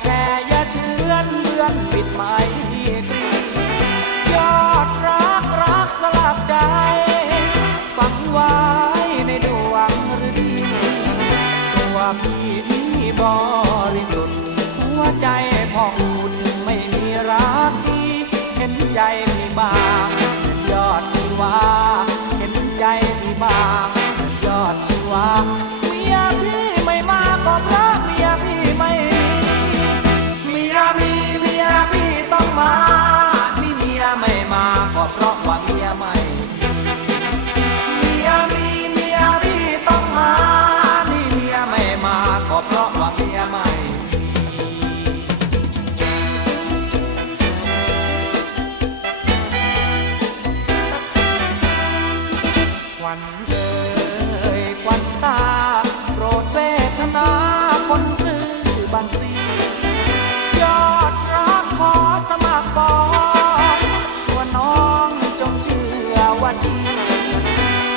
แชร์อย่าเชื่อนเลื่อนปิดไม้กรียอดรักรักสลักใจ ฝังไว้ในดวงฤดีตัวพี่นี่บริสุทธิ์หัวใจพองอุ่นไม่มีรักที่เห็นใจพี่บาง ยอดที่ว่าเห็นใจพี่บาง วัญเอ่ยขวัญตาโปรดเวทนาคนซื่อบัญชียอดรักขอสมัครบองตัวน้องจงเชื่อว่าดี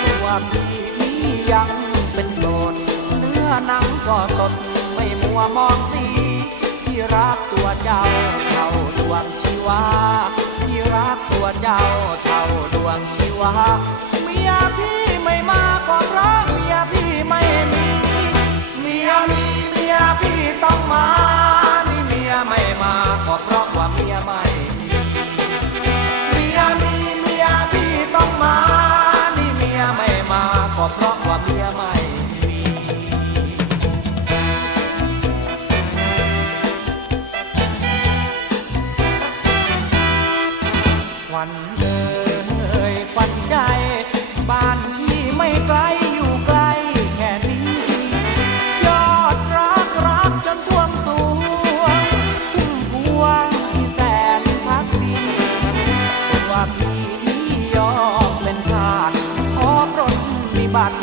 ตัวพี่นี้ยังเป็นโสดเนื้อหนังก็สดไม่มัวมองสีที่รักตัวเจ้าเท่าดวงชีวาที่รักตัวเจ้า วันเอ่ยฝันใจบ้านที่ไม่ไกลอยู่ไกลแค่นี้ ยอดรักรักจนท่วมสูงพุ่งพวงที่แสนพักดีตัวพี่นี้ยอมเป็นทาสขอปรนนิบัติ